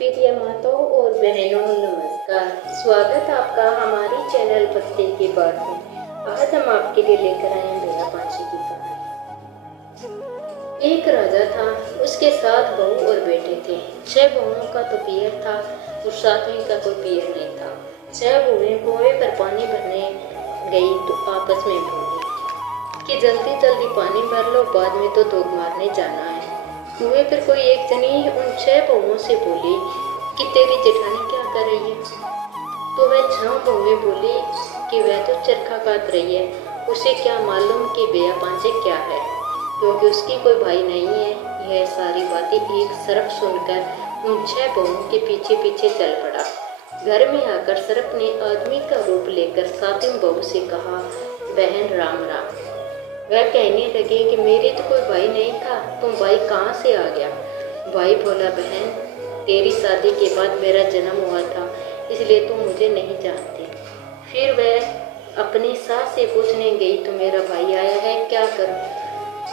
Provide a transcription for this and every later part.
प्रिय माताओं और बहनों, नमस्कार। स्वागत आपका हमारी चैनल पत्ते के पाठ में। आज हम आपके लिए लेकर आए हैं बेया पांचे की कहानी। एक राजा था, उसके 7 बहू और बेटे थे। 6 बहुओं का तो पियर था और 7वीं का कोई पियर नहीं था। 6 बहुएं कुएं पर पानी भरने गई तो आपस में बोली कि जल्दी जल्दी पानी भर लो, बाद में तो धूप मारने जाना है। कुएं पर कोई एक जनी उन 6 बहुओं से बोली कि तेरी जेठानी क्या कर रही है? तो वह 6 बहुएं बोली कि वह तो चरखा काट रही है, उसे क्या मालूम कि बेया पांचे क्या है, क्योंकि उसकी कोई भाई नहीं है। यह सारी बातें एक सर्प सुनकर उन 6 बहुओं के पीछे पीछे चल पड़ा। घर में आकर सर्प ने आदमी का रूप लेकर 7वीं बहू से कहा, बहन राम राम। वह कहने लगे कि मेरे तो कोई भाई नहीं था, तुम भाई कहाँ से आ गया? भाई बोला, बहन तेरी शादी के बाद मेरा जन्म हुआ था, इसलिए तुम मुझे नहीं जानती। फिर वह अपनी सास से पूछने गई तो मेरा भाई आया है, क्या करूं?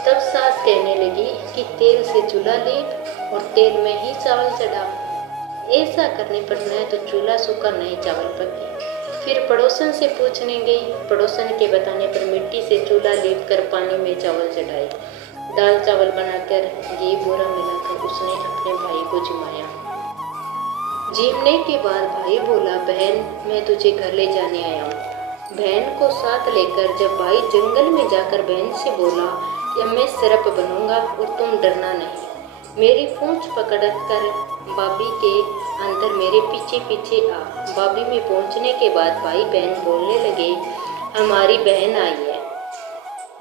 तब सास कहने लगी कि तेल से चूल्हा लेप और तेल में ही चावल चढ़ा। ऐसा करने पर न तो चूल्हा सूखा नहीं चावल पके। फिर पड़ोसन से पूछने गई, पड़ोसन के बताने पर मिट्टी से चूल्हा लेप कर पानी में चावल चढ़ाए। दाल चावल बनाकर घी बोरा मिलाकर उसने अपने भाई को जिमाया। जीमने के बाद भाई बोला, बहन मैं तुझे घर ले जाने आया हूँ। बहन को साथ लेकर जब भाई जंगल में जाकर बहन से बोला कि मैं सर्प बनूंगा और तुम डरना नहीं, मेरी पूंछ पकड़ कर बाबी के अंदर मेरे पीछे पीछे आ। बाबी में पहुंचने के बाद भाई बहन बोलने लगे, हमारी बहन आई है।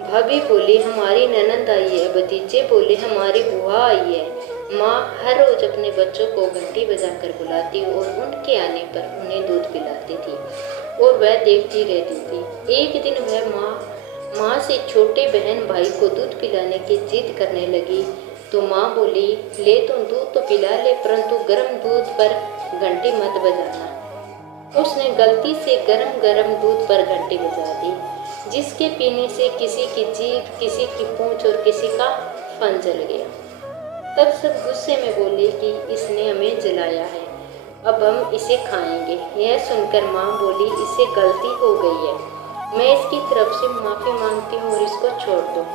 भाभी बोली, हमारी ननद आई है। भतीजे बोले, हमारी बुआ आई है। माँ हर रोज अपने बच्चों को घंटी बजाकर बुलाती और उनके आने पर उन्हें दूध पिलाती थी और वह देखती रहती थी। एक दिन वह माँ से छोटे बहन भाई को दूध पिलाने की जिद करने लगी तो माँ बोली, ले तुम दूध तो पिला ले, परंतु गर्म दूध पर घंटी मत बजाना। उसने गलती से गरम दूध पर घंटी बजा दी, जिसके पीने से किसी की जीभ, किसी की पूंछ और किसी का फन जल गया। तब सब गुस्से में बोले कि इसने हमें जलाया है, अब हम इसे खाएंगे। यह सुनकर माँ बोली, इससे गलती हो गई है, मैं इसकी तरफ से माफ़ी मांगती हूँ और इसको छोड़ दो।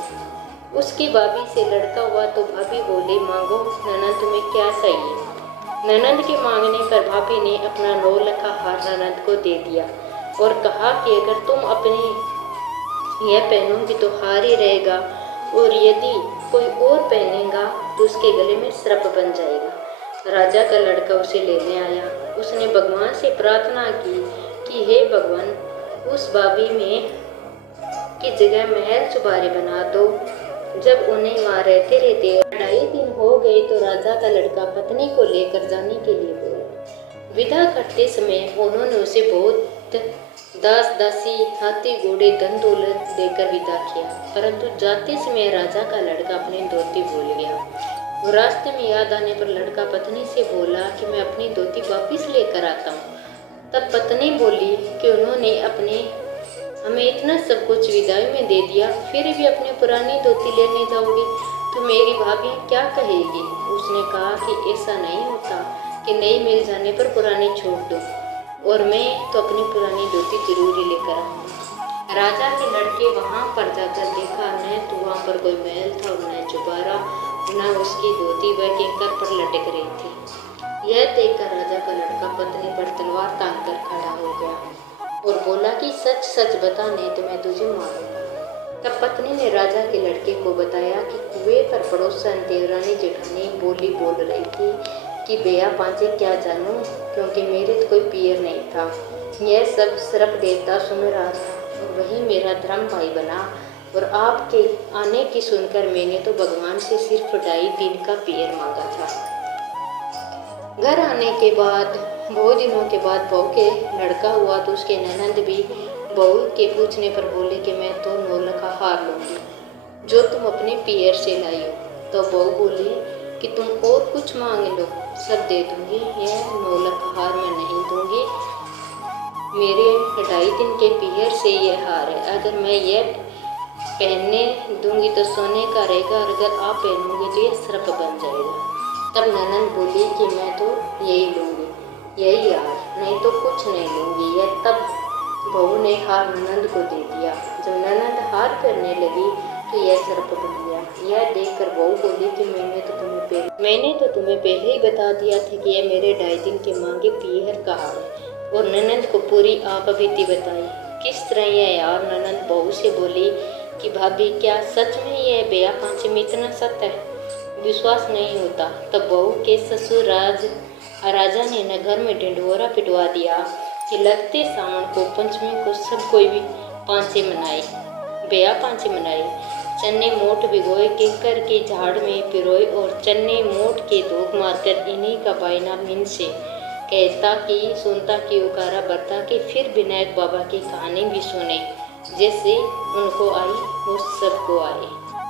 उसकी भाभी से लड़का हुआ तो भाभी बोले, मांगो ननद तुम्हें क्या चाहिए? ननद के मांगने पर भाभी ने अपना 9 लखा हार ननद को दे दिया और कहा कि अगर तुम अपनी यह पहनोगी तो हार ही रहेगा और यदि कोई और पहनेगा तो उसके गले में सर्प बन जाएगा। राजा का लड़का उसे लेने आया। उसने भगवान से प्रार्थना की कि हे भगवान, उस भाभी में की जगह महल चुबारे बना दो। जब उन्हें वहाँ रहते 2.5 दिन हो गए तो राजा का लड़का पत्नी को लेकर जाने के लिए बोला। विदा करते समय उन्होंने उसे बहुत दास दासी, हाथी घोड़े, धन दौलत देकर विदा किया, परंतु जाते समय राजा का लड़का अपनी धोती भूल गया। वो रास्ते में याद आने पर लड़का पत्नी से बोला कि मैं अपनी धोती वापिस लेकर आता हूँ। तब पत्नी बोली कि उन्होंने हमें इतना सब कुछ विदाई में दे दिया, फिर भी अपनी पुरानी धोती लेने जाओगे तो मेरी भाभी क्या कहेगी? उसने कहा कि ऐसा नहीं होता कि नई मिल जाने पर पुरानी छोड़ दो, और मैं तो अपनी पुरानी धोती जरूर ही लेकर आऊँगी। राजा के लड़के वहाँ पर जाकर देखा, न तो वहाँ पर कोई महल था, न चुबारा, न उसकी धोती वह किंकर पर लटक रही थी। यह देखकर राजा का लड़का पत्नी पर तलवार तान कर खड़ा हो गया और बोला कि सच सच बता, नहीं तो मैं तुझे मारूंगा। तब पत्नी ने राजा के लड़के को बताया कि कुएं पर पड़ोसन देवरानी जेठानी बोली बोल रही थी कि बेया पांचे क्या जानूं, क्योंकि मेरे तो कोई पियर नहीं था। यह सब सर्प देवता सुन रहा था और वही मेरा धर्म भाई बना, और आपके आने की सुनकर मैंने तो भगवान से सिर्फ 2.5 दिन का पियर मांगा था। घर आने के बाद बहुत दिनों के बाद बहू के लड़का हुआ तो उसके ननद भी बहू के पूछने पर बोले कि मैं तो 9 लखा हार लूँगी जो तुम अपने पियर से लाई हो। तो बहू बोली कि तुम और कुछ मांग लो, सब दे दूँगी, यह 9 लखा हार मैं नहीं दूँगी, मेरे 2.5 दिन के पियर से यह हार है। अगर मैं यह पहनने दूँगी तो सोने का रहेगा, और अगर आप पहनोगे तो यह सर्प बन जाएगा। तब ननंद बोली कि मैं तो यही लूँगी, यही हार, नहीं तो कुछ नहीं लूँगी। यह तब बहू ने हार ननंद को दे दिया। जब ननंद हार करने लगी तो यह सर्प बन गया। यह देखकर बहू बोली कि मैंने तो तुम्हें पहले ही बता दिया था कि यह मेरे 2.5 दिन के मांगे पीहर का हार है। और ननंद को पूरी आपबीती बताई। किस तरह यह यार ननंद बहू से बोली कि भाभी क्या सच में यह ब्याह पंचमी इतना सत्य है? विश्वास नहीं होता। तब बहू के ससुर राजा ने नगर में ढिंढोरा पिटवा दिया कि लगते सावन को पंचमी को सब कोई भी पांचे मनाए, ब्याह पांचे मनाए। चन्ने मोट भिगोए, किंकर के झाड़ में पिरोए और चन्ने मोट के धूप मारकर इन्हीं का बायना मीन से कहता कि सुनता कि उकारा बरता कि फिर विनायक बाबा की कहानी भी सुने, जैसे उनको आई वो सबको आए।